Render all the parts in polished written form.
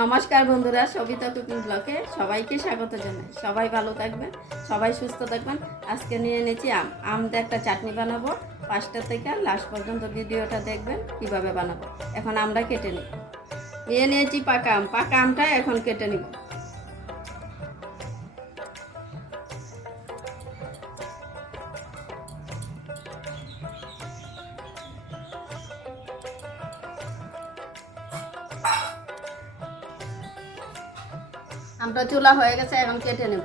নমস্কার বন্ধুরা, সবিতা কুকিং ব্লগে সবাইকে স্বাগত জানাই। সবাই ভালো থাকবেন, সবাই সুস্থ থাকবেন। আজকে নিয়ে এনেছি আম দিয়ে একটা চাটনি বানাবো। ফার্স্টটা থেকে লাস্ট পর্যন্ত ভিডিওটা দেখবেন কিভাবে বানাবো। এখন আমরা কেটে নিই। নিয়ে নিয়েছি পাকা আম। পাকা আমটা এখন কেটে নিব। আমটা চুলা হয়ে গেছে, এখন কেটে নেব।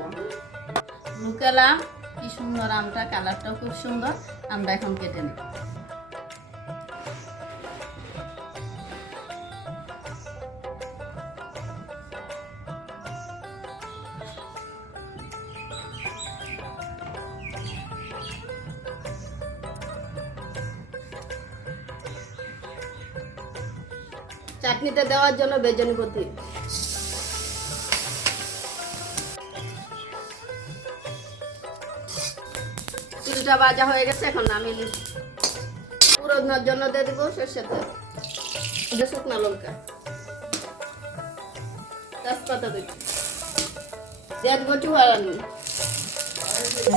লুকালাম, কি সুন্দর আমটা, কালারটাও খুব সুন্দর। আমরা এখন কেটে নেব। চাটনিতে দেওয়ার জন্য বেজনি পত্তি তিলটা ভাজা হয়ে গেছে, এখন নামিয়ে নিচ্ছি। পুরোনোর জন্য দিয়ে দেবো সর্ষের তেল, শুকনো লঙ্কা, তেজপাতা দিচ্ছি, দিয়ে দেবো চুয়ারানি,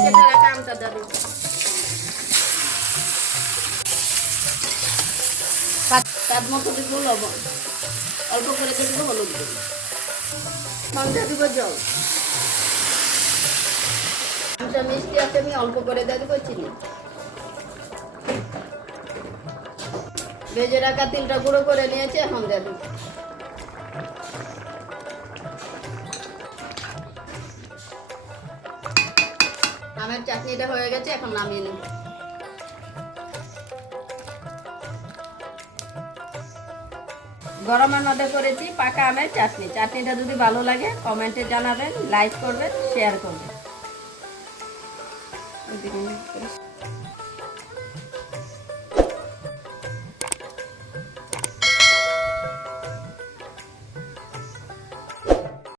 কেটে রাখা আমটা দিয়ে দেবো, স্বাদ মতো দিব লবণ, অল্প করে দিয়ে দেবো হলুদ দেবো, দিয়ে দেবো জল। আমটা মিষ্টি আছে, আমি অল্প করে দিয়ে দেবো চিনি। ভেজে রাখা তিলটা গুঁড়ো করে নিয়েছি, এখন দিয়ে দেবো। আমের চাটনিটা হয়ে গেছে, এখন নামিয়ে নেব। গরমের মধ্যে করেছি পাকা আমের চাটনি। চাটনিটা যদি ভালো লাগে কমেন্টে জানাবেন, লাইক করবেন, শেয়ার করবেন।